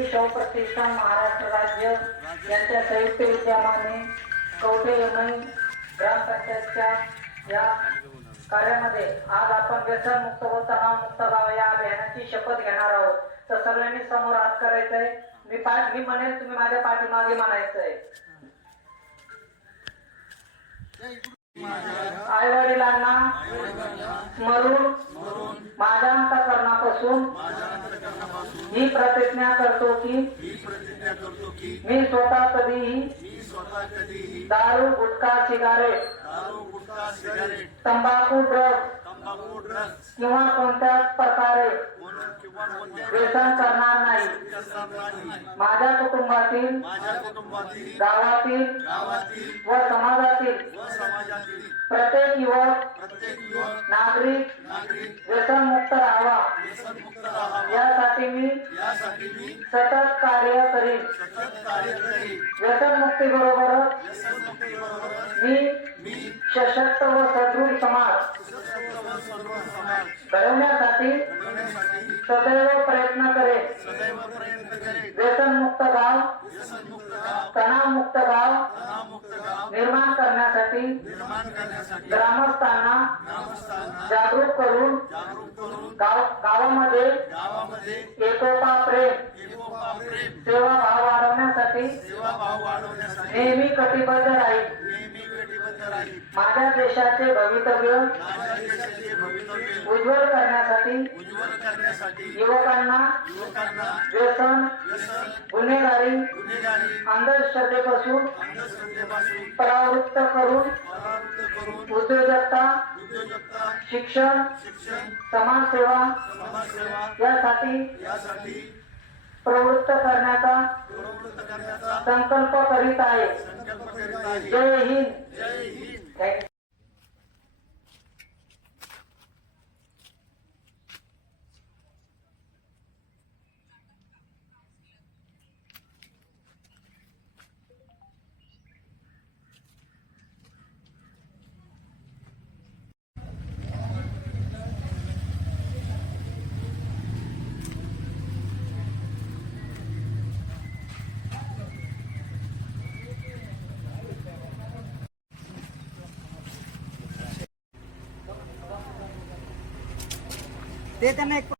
श्री शव प्रतिष्ठान महाराष्ट्र राज्य यांच्या संयुक्त विद्यमाने कवठे यमई ग्रामपंचायतच्या या कार्यामध्ये आज आपण व्यसनमुक्त व तणावमुक्त गाव या अभियानाची शपथ घेणार आहोत. तर सगळ्यांनी समोर हात करायचंय. मी म्हणेल तुम्ही माझ्या पाठीमागे म्हणायचंय. आई वडिलांना स्मरून माझ्या अंतःकरणापासून ही प्रतिज्ञा करतो की मी स्वतः कधीही दारू गुटखा सिगारेट तंबाखू ड्रग्ज किंवा कोणत्याच प्रकारे व्यसन करणार नाही. माझ्या कुटुंबातील गावातील व समाजातील प्रत्येक युवक नागरिक व्यसनमुक्त राहावा यासाठी मी सतत कार्य करीन. व्यसनमुक्ती बरोबरच मी सशक्त व सदृढ समाज घडवण्यासाठी सदैव प्रयत्न करेन. व्यसनमुक्त गाव तणावमुक्त गाव निर्माण करण्यासाठी ग्रामस्थांना जागरूक करून गावामध्ये एकोपा प्रेम सेवा भाव वाढवण्यासाठी नेहमी कटिबद्ध राहील. माझ्या देशाचे भवितव्य उज्ज्वल करण्यासाठी युवकांना व्यसन गुन्हेगारी अंधश्रद्धेपासून परावृत्त करून उद्योजकता शिक्षण समाजसेवा यासाठी प्रवृत्त करण्याचा संकल्प करीत आहे. जय हिंद. ते त्यांना एक